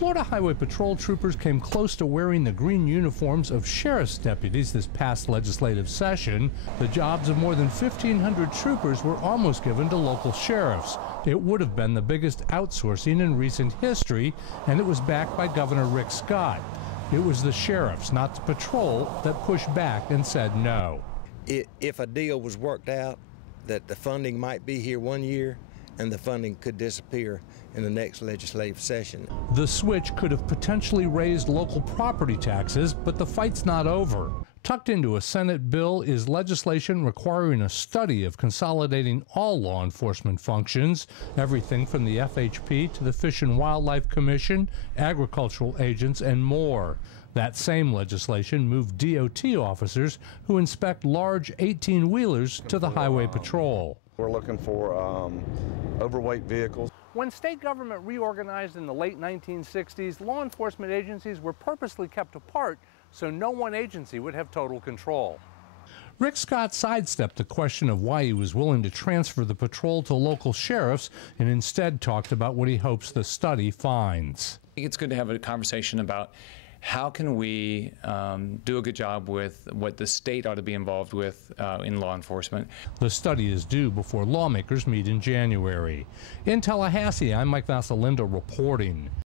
Florida Highway Patrol troopers came close to wearing the green uniforms of sheriff's deputies this past legislative session. The jobs of more than 1,500 troopers were almost given to local sheriffs. It would have been the biggest outsourcing in recent history, and it was backed by Governor Rick Scott. It was the sheriffs, not the patrol, that pushed back and said no. If a deal was worked out that the funding might be here one year and the funding could disappear in the next legislative session. The switch could have potentially raised local property taxes, but the fight's not over. Tucked into a Senate bill is legislation requiring a study of consolidating all law enforcement functions, everything from the FHP to the Fish and Wildlife Commission, agricultural agents, and more. That same legislation moved DOT officers who inspect large 18-wheelers to the Highway Patrol. We're looking for overweight vehicles. When state government reorganized in the late 1960s, law enforcement agencies were purposely kept apart so no one agency would have total control. Rick Scott sidestepped the question of why he was willing to transfer the patrol to local sheriffs and instead talked about what he hopes the study finds. I think it's good to have a conversation about how can we do a good job with what the state ought to be involved with in law enforcement. The study is due before lawmakers meet in January. In Tallahassee, I'm Mike Vasilindo reporting.